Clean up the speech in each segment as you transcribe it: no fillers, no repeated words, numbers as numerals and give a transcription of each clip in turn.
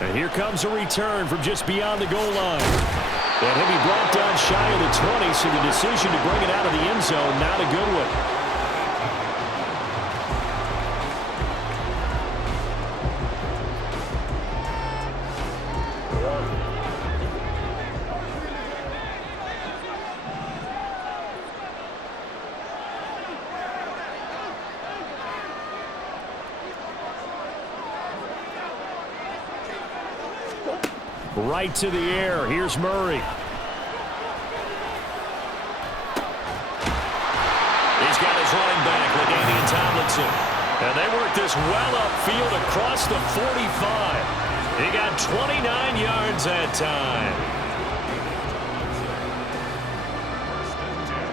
And here comes a return from just beyond the goal line. And he'll be brought down shy of the 20, so the decision to bring it out of the end zone, not a good one. Right to the air. Here's Murray. He's got his running back, LaDainian Tomlinson. And they work this well upfield across the 45. He got 29 yards that time.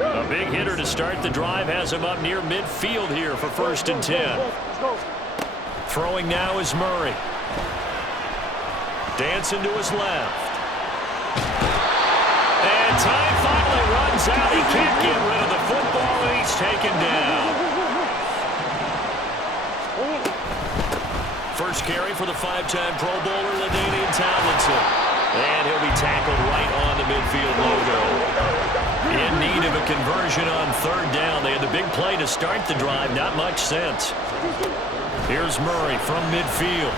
A big hitter to start the drive has him up near midfield here for 1st and 10. Throwing now is Murray. Dancing to his left. And time finally runs out. He can't get rid of the football, and he's taken down. First carry for the 5-time Pro Bowler, LaDainian Tomlinson. And he'll be tackled right on the midfield logo. In need of a conversion on 3rd down. They had the big play to start the drive. Not much sense. Here's Murray from midfield.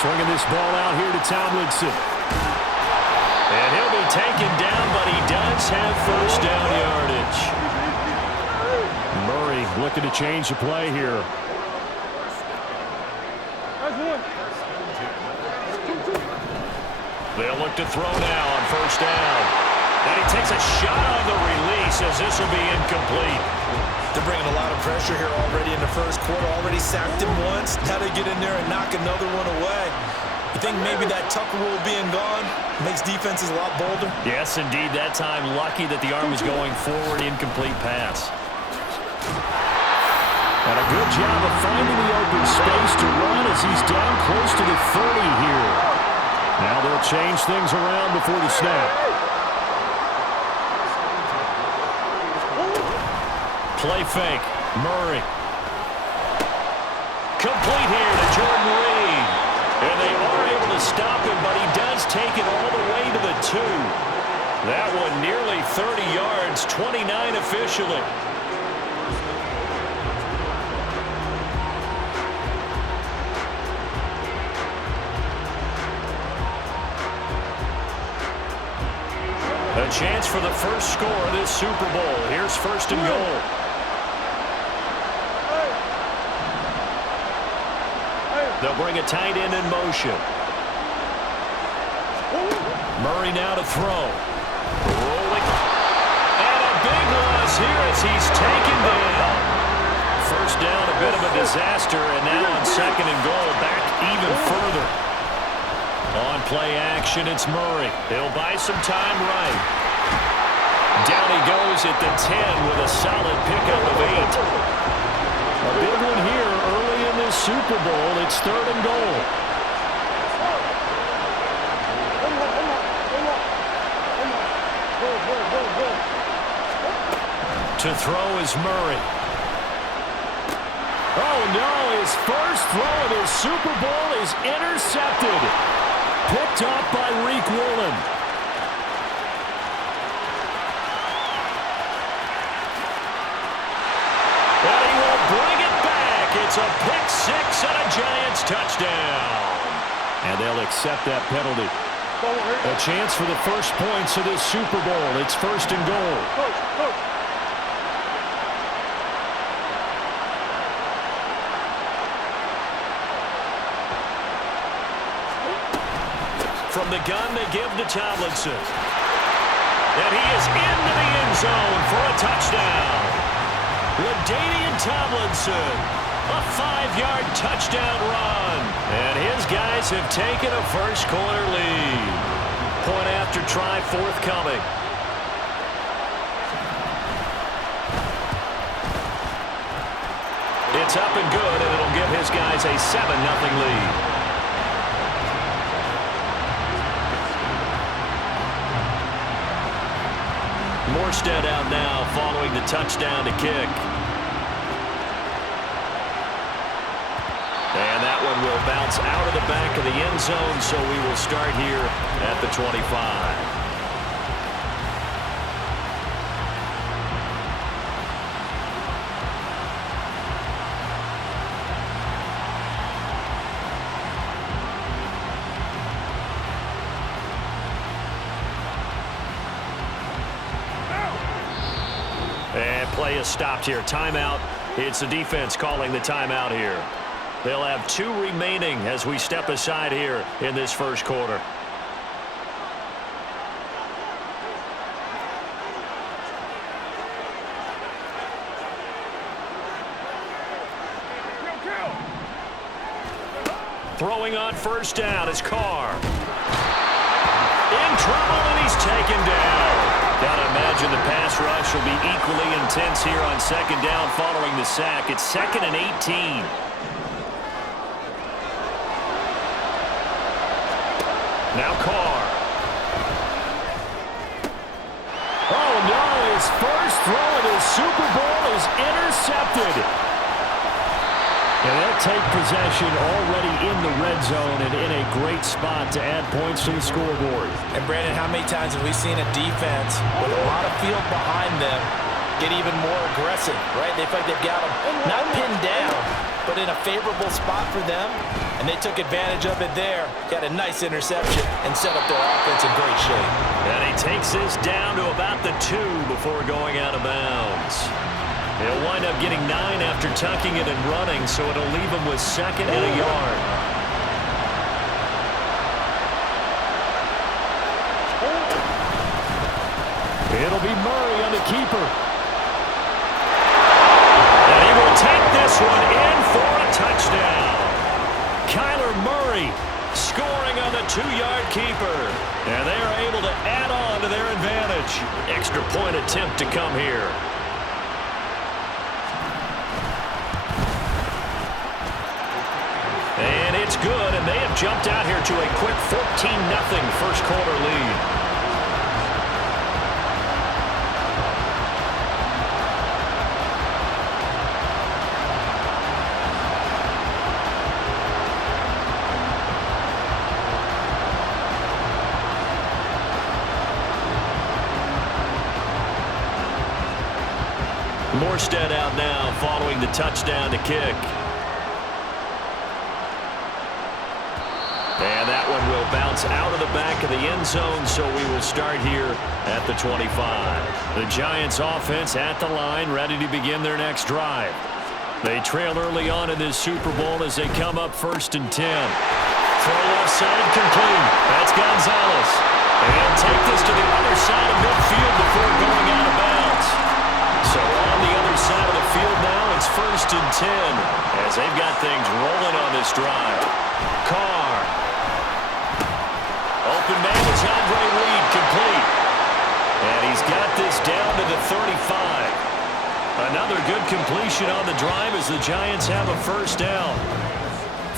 Swinging this ball out here to Tomlinson. And he'll be taken down, but he does have 1st down yardage. Murray looking to change the play here. They'll look to throw now on 1st down. And he takes a shot on the release as this will be incomplete. They're bringing a lot of pressure here already in the 1st quarter. Already sacked him once. Now they get in there and knock another one away. You think maybe that Tucker rule being gone makes defenses a lot bolder? Yes, indeed. That time, lucky that the arm was going forward. Incomplete pass. And a good job of finding the open space to run as he's down close to the 30 here. Now they'll change things around before the snap. Play fake. Murray. Complete here to Jordan Reed. And they are able to stop him, but he does take it all the way to the 2. That one nearly 30 yards, 29 officially. A chance for the first score of this Super Bowl. Here's 1st and goal. They'll bring a tight end in motion. Murray now to throw. Rolling. And a big loss here as he's taken down. 1st down, a bit of a disaster, and now on 2nd and goal, back even further. On play action, it's Murray. He'll buy some time right. Down he goes at the 10 with a solid pickup of 8. A big one here early in this Super Bowl. It's 3rd and goal. To throw is Murray. Oh, no. His first throw of his Super Bowl is intercepted. Picked off by Reek Woolen. And he will bring it back. It's a pick 6 and a Giants touchdown. And they'll accept that penalty. A chance for the first points of this Super Bowl. It's 1st and goal. From the gun, they give to Tomlinson. And he is into the end zone for a touchdown. LaDainian Tomlinson, a 5-yard touchdown run. And his guys have taken a first-quarter lead. Point after try forthcoming. It's up and good, and it'll give his guys a 7-0 lead. Morstead out now following the touchdown to kick. And that one will bounce out of the back of the end zone, so we will start here at the 25. And play is stopped here. Timeout. It's the defense calling the timeout here. They'll have 2 remaining as we step aside here in this first quarter. Throwing on first down is Carr. In trouble, and he's taken down. Gotta imagine the pass rush will be equally intense here on second down following the sack. It's 2nd and 18. Now Carr. Oh no, his first throw of his Super Bowl is intercepted. And they'll take possession already in the red zone and in a great spot to add points to the scoreboard. And Brandon, how many times have we seen a defense with a lot of field behind them get even more aggressive, right? They feel like they've got them not pinned down, but in a favorable spot for them, and they took advantage of it there. Got a nice interception and set up their offense in great shape. And he takes this down to about the 2 before going out of bounds. He'll wind up getting 9 after tucking it and running, so it'll leave him with 2nd and a yard. It'll be Murray on the keeper. And he will take this one in for a touchdown. Kyler Murray scoring on the 2-yard keeper. And they are able to add on to their advantage. Extra point attempt to come here. And it's good, and they have jumped out here to a quick 14-0 first quarter lead. Morstead out now following the touchdown to kick. And that one will bounce out of the back of the end zone, so we will start here at the 25. The Giants offense at the line, ready to begin their next drive. They trail early on in this Super Bowl as they come up 1st and 10. Throw left side complete. That's Gonzalez. And take this to the other side of midfield before going out of bounds. So on the other side of the field now, it's 1st and 10 as they've got things rolling on this drive. Carr. Open man is Andre Reed, complete. And he's got this down to the 35. Another good completion on the drive as the Giants have a first down.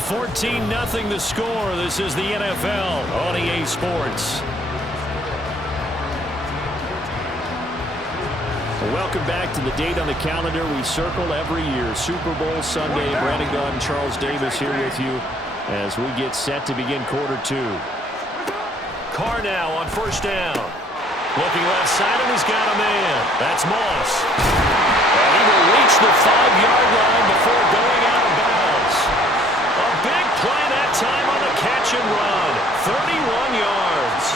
14-0 the score. This is the NFL on EA Sports. Welcome back to the date on the calendar we circle every year. Super Bowl Sunday. Brandon Gaudin, Charles Davis here with you as we get set to begin quarter 2. Carr now on first down. Looking left side, and he's got a man. That's Moss. And he will reach the 5-yard line before going out of bounds. A big play that time on the catch and run. 31 yards.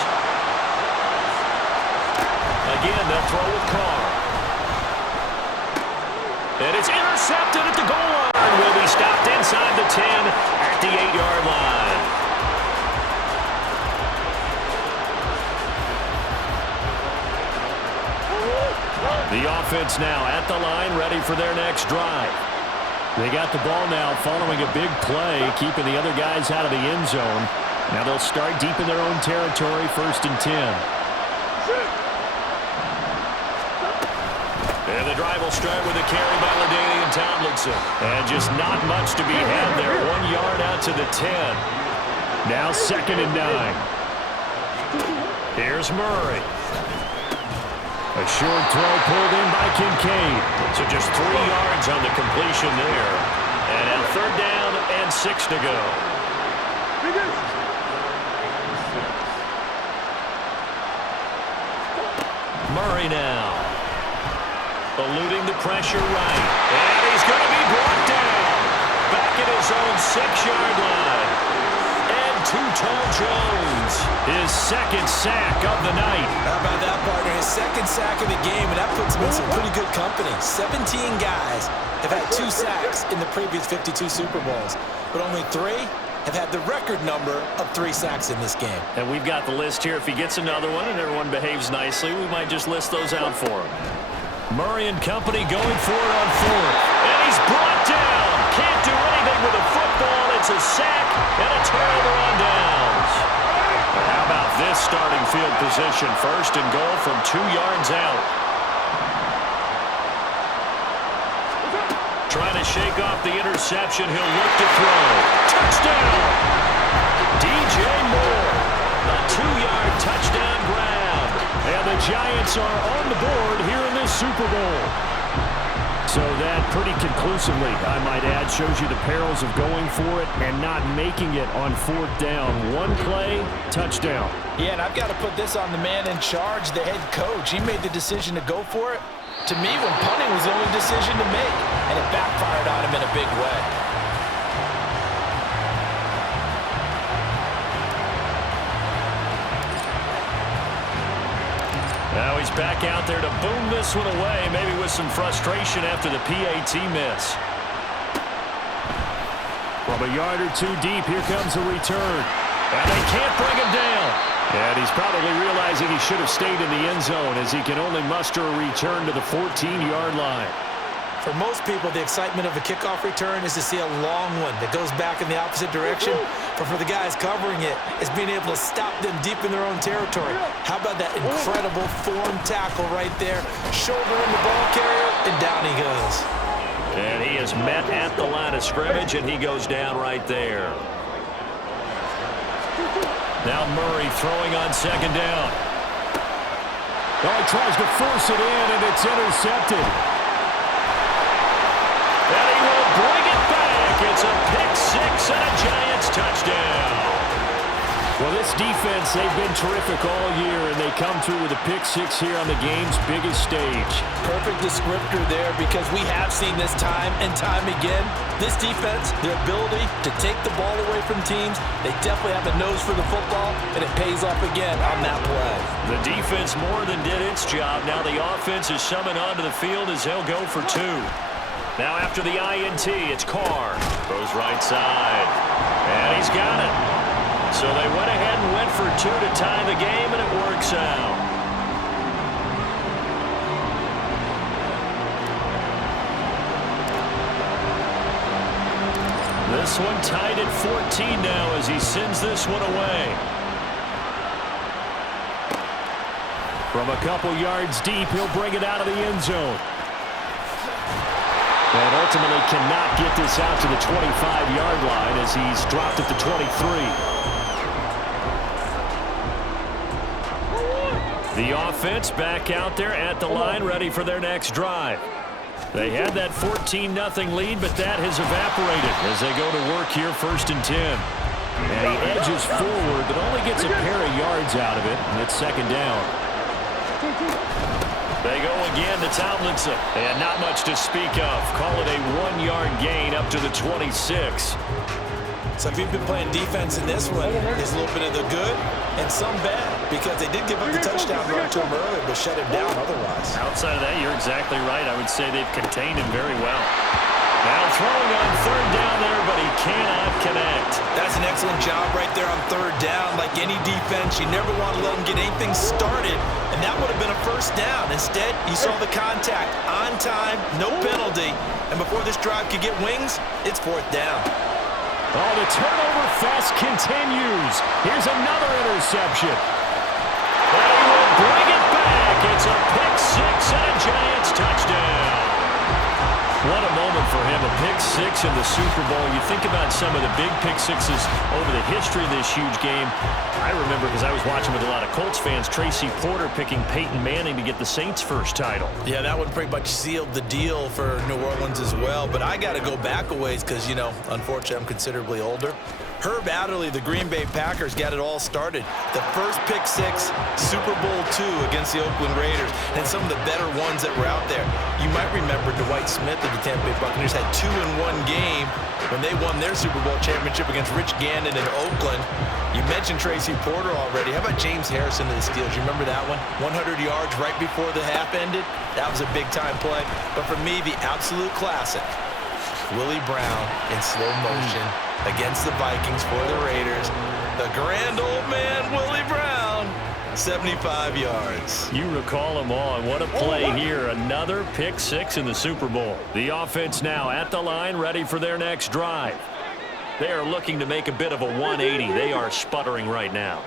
Again, they'll throw with Carr. And it's intercepted at the goal line. Will be stopped inside the 10 at the 8-yard line. The offense now at the line, ready for their next drive. They got the ball now following a big play, keeping the other guys out of the end zone. Now they'll start deep in their own territory, 1st and 10. And the drive will start with a carry by LaDainian Tomlinson. And just not much to be had there. 1 yard out to the 10. Now 2nd and 9. Here's Murray. A short throw pulled in by Kincaid. So just 3 yards on the completion there. And now 3rd down and 6. 6 to go. Murray now. Eluding the pressure right. And he's going to be brought down. Back at his own 6-yard line. And Two-Tone Jones, his second sack of the night. How about that, partner? His second sack of the game, and that puts him in some pretty good company. 17 guys have had 2 sacks in the previous 52 Super Bowls, but only 3 have had the record number of 3 sacks in this game. And we've got the list here. If he gets another one and everyone behaves nicely, we might just list those out for him. Murray and company going for it on 4th. And he's brought down. Can't do anything with a football. It's a sack and a turnover on downs. How about this starting field position? 1st and goal from 2 yards out. Trying to shake off the interception. He'll look to throw. Touchdown! DJ Moore. A 2-yard touchdown grab. And the Giants are on the board here in this Super Bowl. So that pretty conclusively, I might add, shows you the perils of going for it and not making it on 4th down. 1 play, touchdown. Yeah, and I've got to put this on the man in charge, the head coach. He made the decision to go for it. To me, when punting was the only decision to make, and it backfired on him in a big way. Now he's back out there to boom this one away, maybe with some frustration after the PAT miss. From a yard or 2 deep, here comes a return. And they can't bring him down. And he's probably realizing he should have stayed in the end zone as he can only muster a return to the 14-yard line. For most people, the excitement of a kickoff return is to see a long one that goes back in the opposite direction. But for the guys covering it, it's being able to stop them deep in their own territory. How about that incredible form tackle right there? Shouldering the ball carrier, and down he goes. And he is met at the line of scrimmage, and he goes down right there. Now Murray throwing on 2nd down. Oh, he tries to force it in, and it's intercepted. And he will bring it back. It's a pick-6 and a Giants touchdown. Well, this defense, they've been terrific all year, and they come through with a pick-6 here on the game's biggest stage. Perfect descriptor there, because we have seen this time and time again. This defense, their ability to take the ball away from teams, they definitely have a nose for the football, and it pays off again on that play. The defense more than did its job. Now the offense is summoned onto the field as they'll go for 2. Now after the INT, it's Carr. Goes right side. And he's got it. So they went ahead and went for 2 to tie the game, and it works out. This one tied at 14 now as he sends this one away. From a couple yards deep, he'll bring it out of the end zone. And ultimately cannot get this out to the 25-yard line as he's dropped at the 23. The offense back out there at the line, ready for their next drive. They had that 14-0 lead, but that has evaporated as they go to work here 1st and 10. And he edges forward, but only gets a pair of yards out of it, and it's 2nd down. They go again to Tomlinson, and not much to speak of. Call it a 1-yard gain up to the 26. So if you've been playing defense in this one, there's a little bit of the good and some bad, because they did give up the touchdown run to him earlier, but shut him down otherwise. Outside of that, you're exactly right. I would say they've contained him very well. Now throwing on 3rd down there, but he cannot connect. That's an excellent job right there on 3rd down. Like any defense, you never want to let them get anything started, and that would have been a 1st down. Instead, you saw the contact on time, no penalty, and before this drive could get wings, it's 4th down. Oh, the turnover fest continues. Here's another interception. And he will bring it back. It's a pick-6 and a Giants touchdown. What a moment for him, a pick six in the Super Bowl. You think about some of the big pick sixes over the history of this huge game. I remember, because I was watching with a lot of Colts fans, Tracy Porter picking Peyton Manning to get the Saints' first title. Yeah, that one pretty much sealed the deal for New Orleans as well. But I got to go back a ways because, you know, unfortunately, I'm considerably older. Herb Adderley, the Green Bay Packers, got it all started. The first pick six, Super Bowl II against the Oakland Raiders, and some of the better ones that were out there. You might remember Dwight Smith of the Tampa Bay Buccaneers had 2 in one game when they won their Super Bowl championship against Rich Gannon in Oakland. You mentioned Tracy Porter already. How about James Harrison of the Steelers? You remember that one? 100 yards right before the half ended. That was a big-time play. But for me, the absolute classic, Willie Brown in slow motion against the Vikings for the Raiders. The grand old man, Willie Brown, 75 yards. You recall them all, and what a play here. Another pick six in the Super Bowl. The offense now at the line, ready for their next drive. They are looking to make a bit of a 180. They are sputtering right now.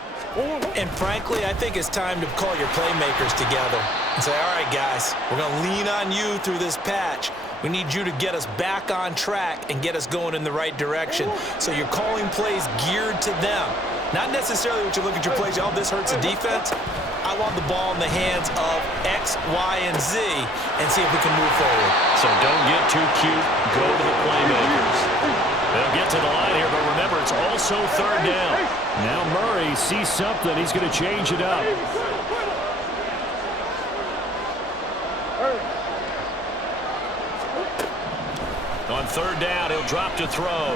And frankly, I think it's time to call your playmakers together and say, all right, guys, we're going to lean on you through this patch. We need you to get us back on track and get us going in the right direction. So you're calling plays geared to them. Not necessarily what you look at your plays, oh, this hurts the defense. I want the ball in the hands of X, Y, and Z and see if we can move forward. So don't get too cute. Go to the playmakers. They'll get to the line here, but remember, it's also third down. Now Murray sees something. He's going to change it up. On third down, he'll drop to throw.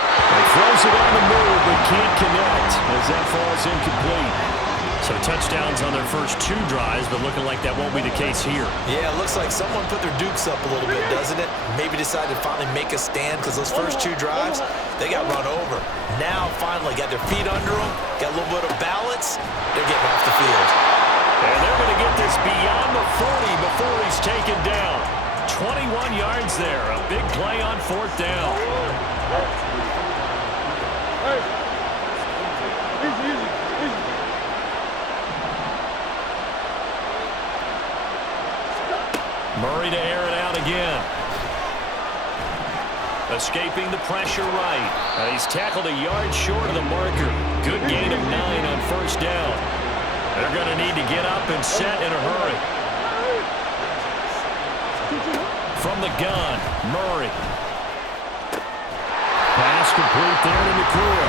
He throws it on the move, but can't connect as that falls incomplete. So touchdowns on their first 2 drives, but looking like that won't be the case here. Yeah, it looks like someone put their dukes up a little bit, doesn't it? Maybe decided to finally make a stand because those first 2 drives, they got run over. Now, finally, got their feet under them, got a little bit of balance. They're getting off the field. And they're going to get this beyond the 40 before he's taken down. 21 yards there. A big play on fourth down. Murray to air it out again. Escaping the pressure right. He's tackled a yard short of the marker. Good gain of 9 on first down. They're going to need to get up and set in a hurry. From the gun, Murray. Pass complete there to McCoy.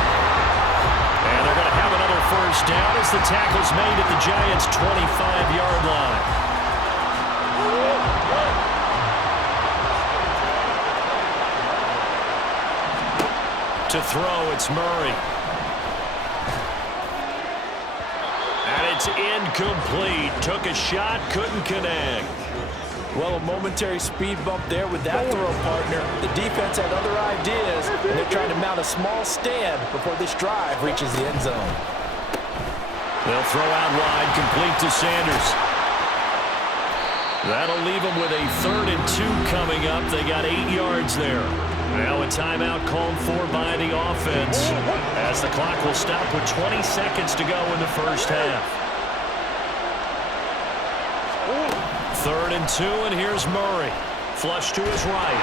And they're going to have another first down as the tackle's made at the Giants' 25-yard line. To throw, it's Murray. And it's incomplete. Took a shot, couldn't connect. Well, a momentary speed bump there with that throw, partner. The defense had other ideas, and they're trying to mount a small stand before this drive reaches the end zone. They'll throw out wide, complete to Sanders. That'll leave them with a 3rd and 2 coming up. They got 8 yards there. Now a timeout called for by the offense as the clock will stop with 20 seconds to go in the first half. 3rd and 2, and here's Murray. Flush to his right.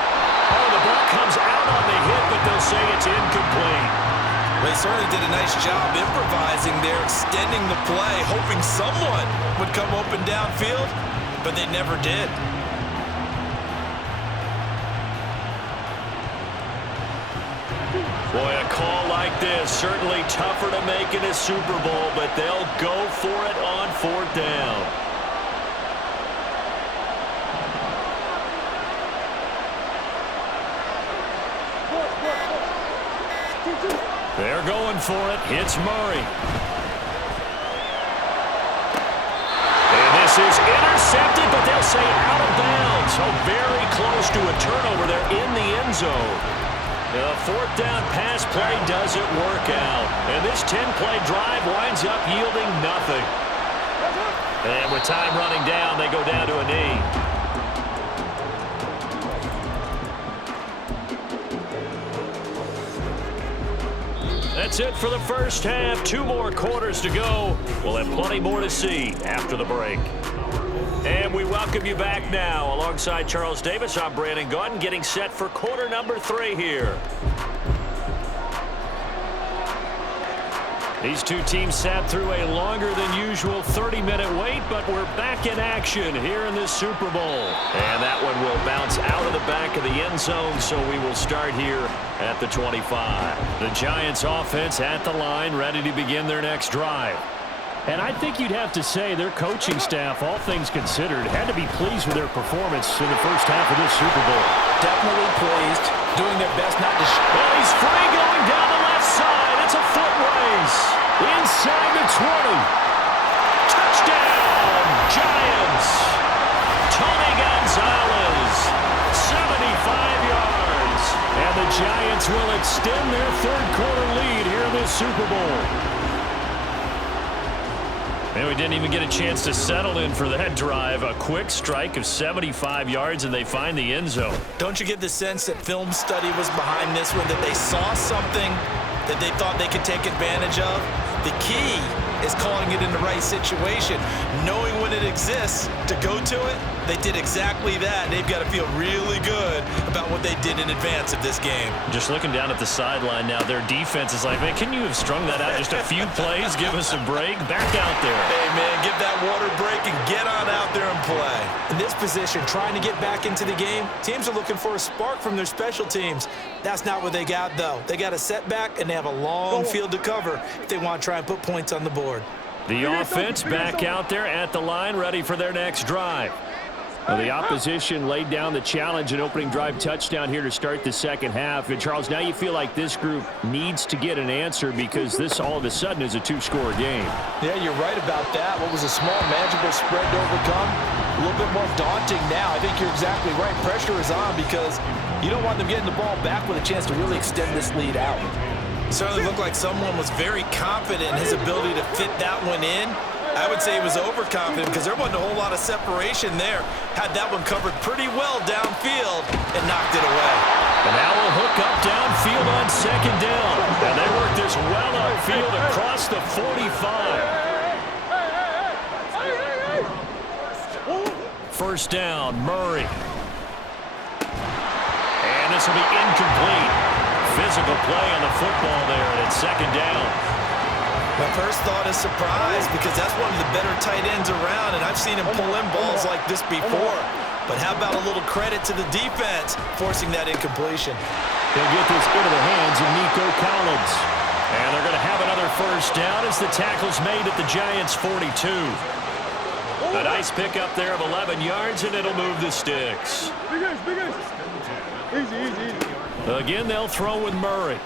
Oh, the ball comes out on the hit, but they'll say it's incomplete. They certainly did a nice job improvising there, extending the play, hoping someone would come open downfield, but they never did. Boy, a call like this, certainly tougher to make in a Super Bowl, but they'll go for it on 4th down. They're going for it. It's Murray. And this is intercepted, but they'll say out of bounds. So very close to a turnover there in the end zone. The 4th down pass play doesn't work out. And this 10-play drive winds up yielding nothing. And with time running down, they go down to a knee. That's it for the first half. 2 more quarters to go. We'll have plenty more to see after the break. And we welcome you back now. Alongside Charles Davis, I'm Brandon Gaudin, getting set for quarter number 3 here. These two teams sat through a longer than usual 30-minute wait, but we're back in action here in this Super Bowl. And that one will bounce out of the back of the end zone, so we will start here at the 25. The Giants offense at the line, ready to begin their next drive. And I think you'd have to say their coaching staff, all things considered, had to be pleased with their performance in the first half of this Super Bowl. Definitely pleased, doing their best not to... Well, he's free going down the left side. It's a foot race. Inside the 20. Touchdown, Giants. Tony Gonzalez, 75 yards. And the Giants will extend their third-quarter lead here in this Super Bowl. And we didn't even get a chance to settle in for that drive. A quick strike of 75 yards, and they find the end zone. Don't you get the sense that film study was behind this one, that they saw something that they thought they could take advantage of? The key is calling it in the right situation, knowing when it exists to go to it. They did exactly that. They've got to feel really good about what they did in advance of this game. Just looking down at the sideline now, their defense is like, man, can you have strung that out just a few plays? Give us a break. Back out there. Hey, man, give that water break and get on out there and play. In this position, trying to get back into the game, teams are looking for a spark from their special teams. That's not what they got, though. They got a setback, and they have a long field to cover if they want to try and put points on the board. The offense back out there at the line, ready for their next drive. Well, the opposition laid down the challenge, an opening drive touchdown here to start the second half. And, Charles, now you feel like this group needs to get an answer because this all of a sudden is a two-score game. Yeah, you're right about that. What was a small, manageable spread to overcome, a little bit more daunting now. I think you're exactly right. Pressure is on because you don't want them getting the ball back with a chance to really extend this lead out. It certainly looked like someone was very confident in his ability to fit that one in. I would say he was overconfident because there wasn't a whole lot of separation there. Had that one covered pretty well downfield and knocked it away. And now we'll hook up downfield on second down. And they work this well upfield across the 45. First down, Murray. And this will be incomplete. Physical play on the football there, and it's second down. My first thought is surprise because that's one of the better tight ends around, and I've seen him pull in balls like this before. But how about a little credit to the defense forcing that incompletion? They'll get this into the hands of Nico Collins. And they're going to have another first down as the tackle's made at the Giants' 42. A nice pickup there of 11 yards, and it'll move the sticks. Easy. Again, they'll throw with Murray.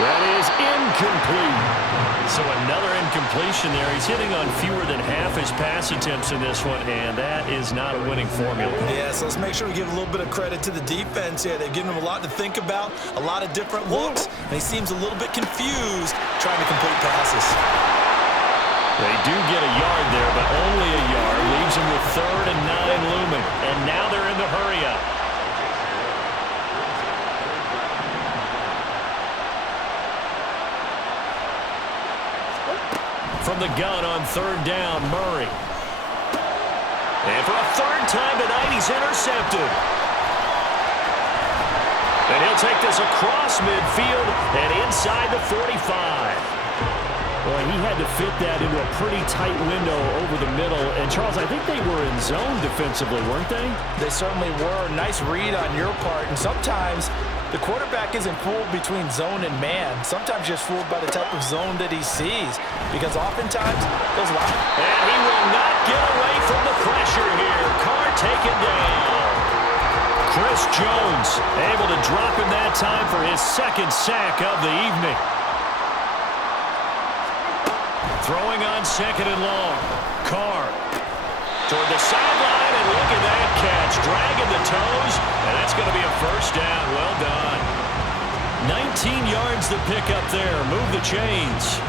That is incomplete. So another incompletion there. He's hitting on fewer than half his pass attempts in this one, and that is not a winning formula. Yeah, so let's make sure we give a little bit of credit to the defense here. They've given him a lot to think about, a lot of different looks, and he seems a little bit confused trying to complete passes. They do get a yard there, but only a yard. Leaves them with 3rd and 9 looming. And now they're in the hurry-up. From the gun on 3rd down, Murray. And for a 3rd time tonight, he's intercepted. And he'll take this across midfield and inside the 45. Well, he had to fit that into a pretty tight window over the middle. And, Charles, I think they were in zone defensively, weren't they? They certainly were. Nice read on your part. And sometimes the quarterback isn't fooled between zone and man. Sometimes just fooled by the type of zone that he sees. Because oftentimes, those... And he will not get away from the pressure here. Carr taken down. Chris Jones able to drop him that time for his 2nd sack of the evening. Throwing on 2nd and long. Carr toward the sideline, and look at that catch. Dragging the toes, and that's going to be a first down. Well done. 19 yards the pick up there. Move the chains.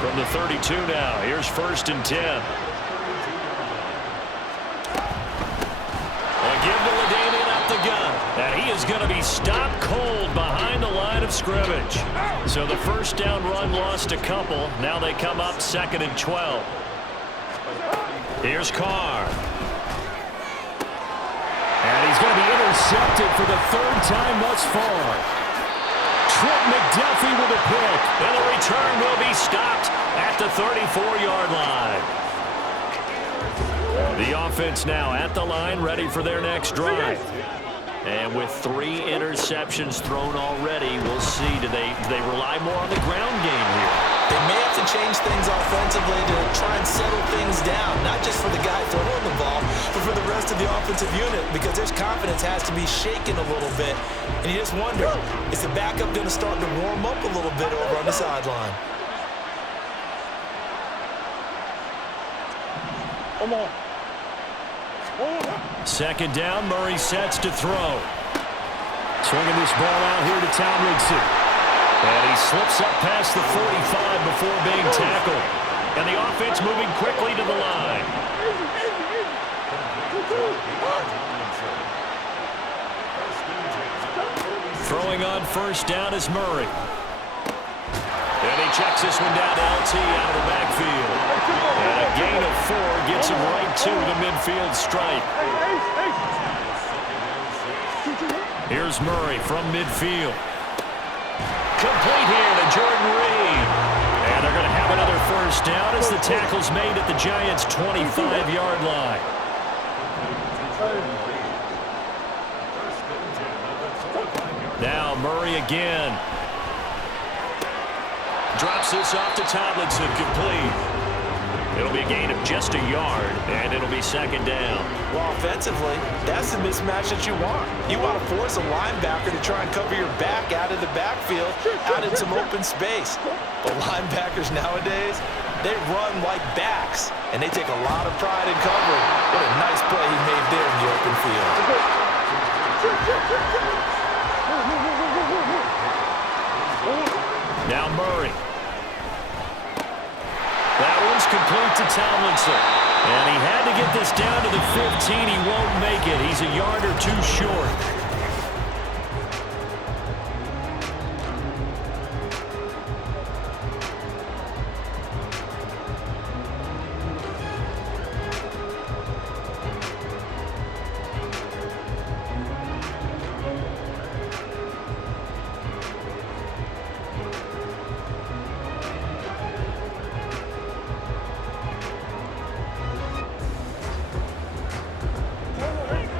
From the 32 now. Here's 1st and 10. A give to LaDainian up the gun. And he is going to be stopped cold behind the line of scrimmage. So the first down run lost a couple. Now they come up 2nd and 12. Here's Carr. And he's going to be intercepted for the third time thus far. Trent McDuffie with a pick. And the return will be stopped at the 34-yard line. The offense now at the line, ready for their next drive. And with 3 interceptions thrown already, we'll see. Do they rely more on the ground game here? They may have to change things offensively to try and settle things down, not just for the guy throwing the ball, but for the rest of the offensive unit, because their confidence has to be shaken a little bit. And you just wonder, is the backup going to start to warm up a little bit over on the sideline? Come on. Second down, Murray sets to throw. Swinging this ball out here to Tomlinson. And he slips up past the 45 before being tackled. And the offense moving quickly to the line. Throwing on first down is Murray. And he checks this one down to LT out of the backfield. And a gain of 4 gets him right to the midfield stripe. Here's Murray from midfield. Complete here to Jordan Reed. And they're going to have another first down as the tackle's made at the Giants' 25-yard line. Now Murray again. Drops this off to Tomlinson, complete. It'll be a gain of just a yard, and it'll be second down. Well, offensively, that's the mismatch that you want. You want to force a linebacker to try and cover your back out of the backfield, out in some open space. But linebackers nowadays, they run like backs, and they take a lot of pride in covering. What a nice play he made there in the open field. Now Murray. That one's complete to Tomlinson. And he had to get this down to the 15. He won't make it. He's a yard or 2 short.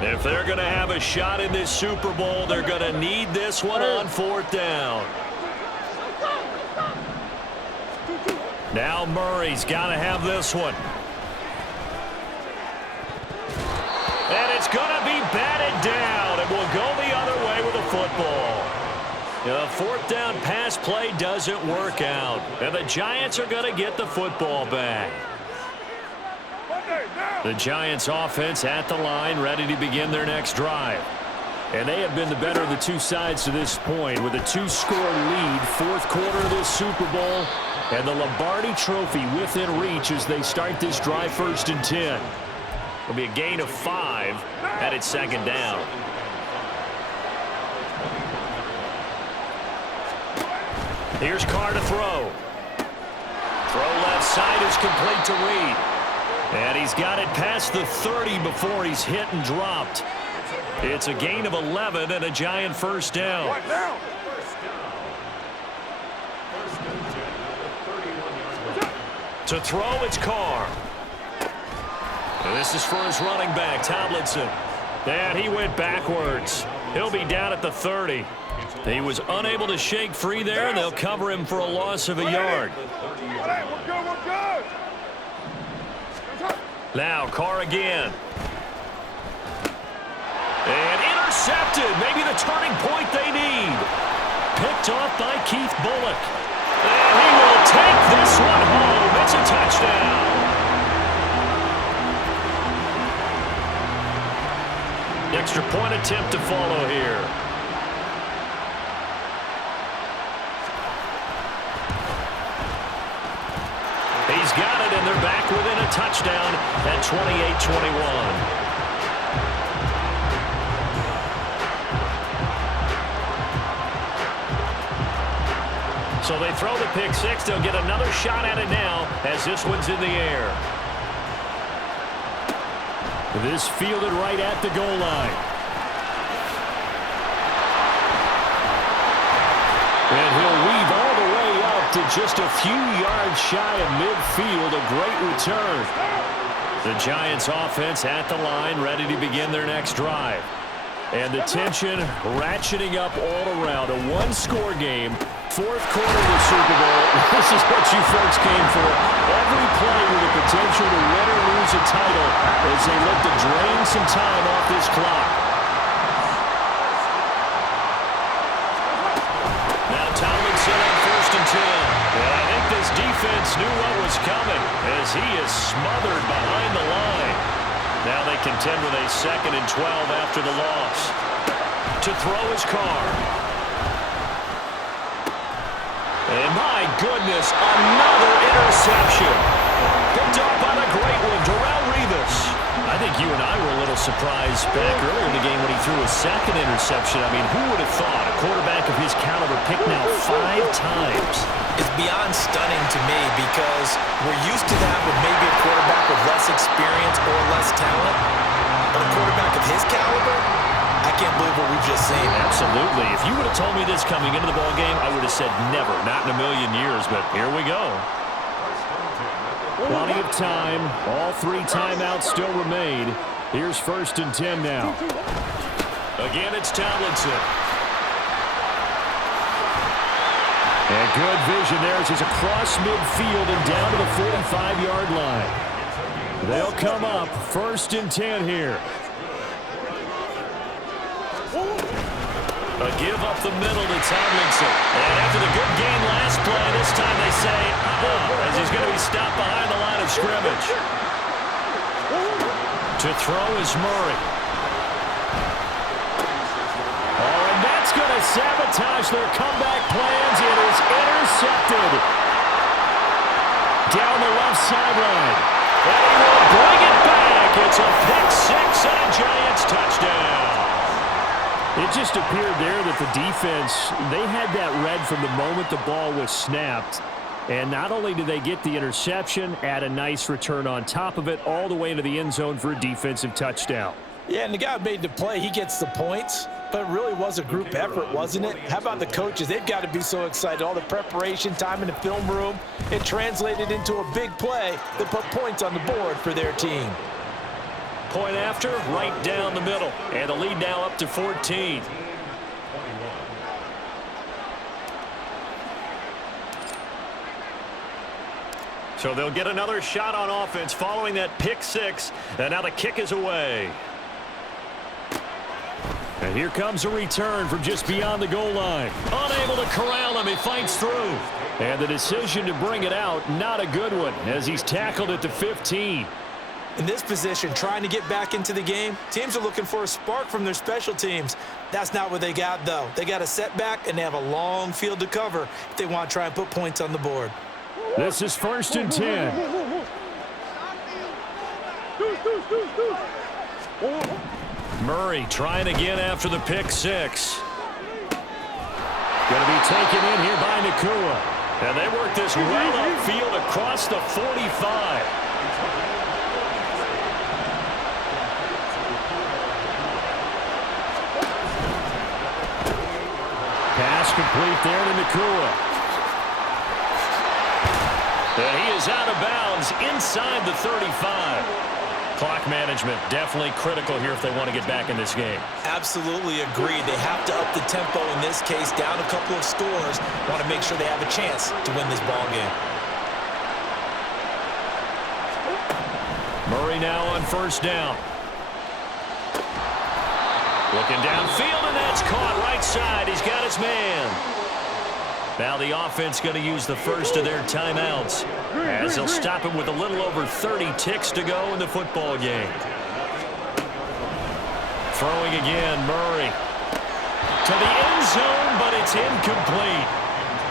If they're going to have a shot in this Super Bowl, they're going to need this one on 4th down. Now Murray's got to have this one. And it's going to be batted down. It will go the other way with the football. The 4th down pass play doesn't work out. And the Giants are going to get the football back. The Giants offense at the line, ready to begin their next drive. And they have been the better of the two sides to this point with a 2-score lead, 4th quarter of this Super Bowl, and the Lombardi Trophy within reach as they start this drive 1st and 10. It'll be a gain of 5 at its second down. Here's Carr to throw. Throw left side is complete to Reed. And he's got it past the 30 before he's hit and dropped. It's a gain of 11 and a Giant first down. To throw, it's Carr. And this is for his running back, Tomlinson. And he went backwards. He'll be down at the 30. He was unable to shake free there, and they'll cover him for a loss of a yard. Now Carr again. And intercepted. Maybe the turning point they need. Picked off by Keith Bullock. And he will take this one home. It's a touchdown. Extra point attempt to follow here. He's got it, and they're back within a touchdown at 28-21. So they throw the pick six. They'll get another shot at it now as this one's in the air. This fielded right at the goal line. And he'll weave all the way up to just a few yards shy of midfield. A great return. The Giants offense at the line, ready to begin their next drive. And the tension ratcheting up all around. A one-score game, fourth quarter of the Super Bowl. This is what you folks came for. Every play with the potential to win or lose a title as they look to drain some time off this clock. Now Tomlinson on 1st and 10. And I think this defense knew what was coming as he is smothered behind the line. Now they contend with a 2nd and 12 after the loss. To throw his car. And my goodness, another interception. Picked up on a great one, Darrelle Revis. I think you and I were a little surprised back earlier in the game when he threw his 2nd interception. I mean, who would have thought a quarterback of his caliber picked now 5 times? It's beyond stunning to me because we're used to that with maybe a quarterback with less experience or less talent. But a quarterback of his caliber, I can't believe what we've just seen. Absolutely. If you would have told me this coming into the ballgame, I would have said never, not in a million years, but here we go. Plenty of time. All 3 timeouts still remain. Here's 1st and 10 now. Again, it's Tomlinson. And good vision there as he's across midfield and down to the 45-yard line. They'll come up 1st and 10 here. A give up the middle to Tomlinson. And after the good game last play, this time they say, as he's going to be stopped behind the line of scrimmage. To throw is Murray. Oh, and that's going to sabotage their comeback plans. It is intercepted. Down the left sideline. And he will bring it back. It's a pick 6 and a Giants touchdown. It just appeared there that the defense, they had that read from the moment the ball was snapped. And not only did they get the interception, add a nice return on top of it, all the way into the end zone for a defensive touchdown. Yeah, and the guy who made the play, he gets the points. But it really was a group effort, wasn't it? How about the coaches? They've got to be so excited. All the preparation time in the film room, it translated into a big play that put points on the board for their team. Point after, right down the middle. And the lead now up to 14. So they'll get another shot on offense following that pick 6. And now the kick is away. And here comes a return from just beyond the goal line. Unable to corral him, he fights through. And the decision to bring it out, not a good one, as he's tackled at the 15. In this position, trying to get back into the game, teams are looking for a spark from their special teams. That's not what they got, though. They got a setback, and they have a long field to cover if they want to try and put points on the board. This is 1st and 10. Murray trying again after the pick 6. Going to be taken in here by Nakua. And they work this well upfield across the 45. Pass complete there to Nakua. And he is out of bounds inside the 35. Clock management definitely critical here if they want to get back in this game. Absolutely agreed. They have to up the tempo in this case, down a couple of scores. Want to make sure they have a chance to win this ball game. Murray now on 1st down. Looking downfield, and that's caught right side. He's got his man. Now the offense going to use the first of their timeouts as they'll stop him with a little over 30 ticks to go in the football game. Throwing again, Murray. To the end zone, but it's incomplete.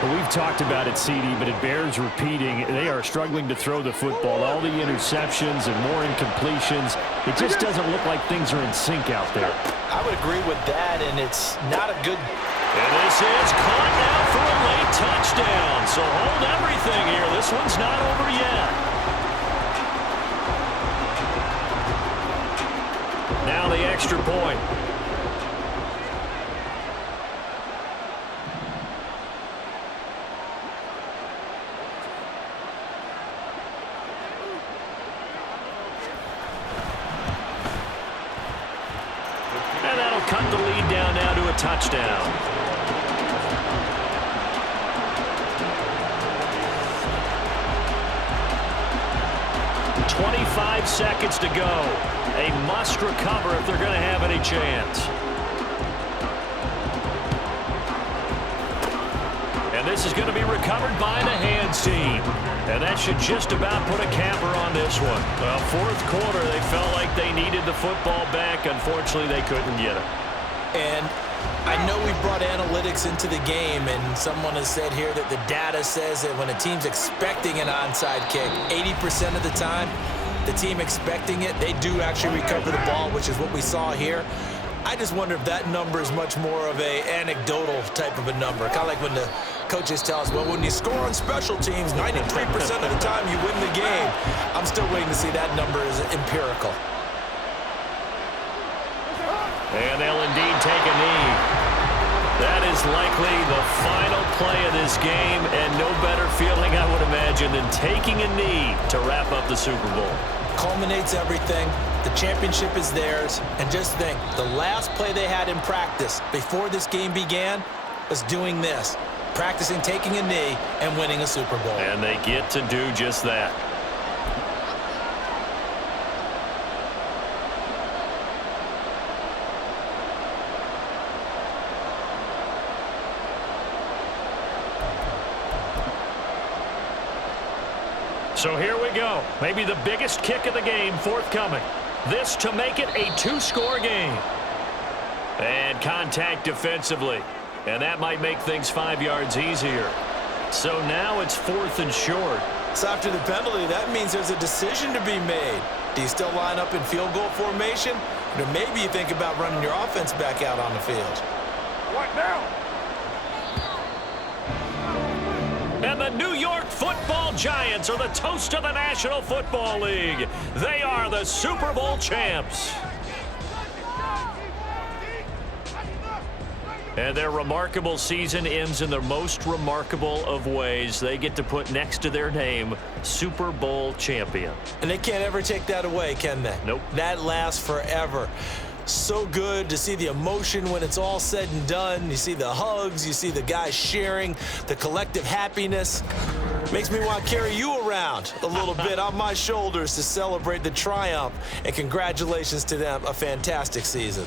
Well, we've talked about it, CD, but it bears repeating. They are struggling to throw the football. All the interceptions and more incompletions. It just doesn't look like things are in sync out there. I would agree with that, and it's not a good... And this is caught now for a late touchdown. So hold everything here. This one's not over yet. the extra point. And that'll cut the lead down now to a touchdown. 25 seconds to go. A must recover if they're going to have any chance. And this is going to be recovered by the hands team. And that should just about put a capper on this one. Well, fourth quarter, they felt like they needed the football back. Unfortunately, they couldn't get it. And I know we brought analytics into the game, and someone has said here that the data says that when a team's expecting an onside kick, 80% of the time, the team expecting it, they do actually recover the ball, which is what we saw here. I just wonder if that number is much more of a anecdotal type of a number. Kind of like when the coaches tell us, well, when you score on special teams, 93% of the time you win the game. I'm still waiting to see that number is empirical. And they'll indeed take a knee. That is likely the final play of this game, and no better feeling, I would imagine, than taking a knee to wrap up the Super Bowl. Culminates everything. The championship is theirs. And just think, the last play they had in practice before this game began was doing this, practicing taking a knee and winning a Super Bowl. And they get to do just that. So here we go. Maybe the biggest kick of the game forthcoming. This to make it a two-score game. And contact defensively. And that might make things 5 yards easier. So now it's 4th and short. So after the penalty, that means there's a decision to be made. Do you still line up in field goal formation? Or maybe you think about running your offense back out on the field. What now? And the New York Football Giants are the toast of the National Football League. They are the Super Bowl champs. And their remarkable season ends in the most remarkable of ways. They get to put next to their name, Super Bowl champion. And they can't ever take that away, can they? Nope. That lasts forever. So good to see the emotion when it's all said and done. You see the hugs, you see the guys sharing, the collective happiness. Makes me want to carry you around a little bit on my shoulders to celebrate the triumph. And congratulations to them, a fantastic season.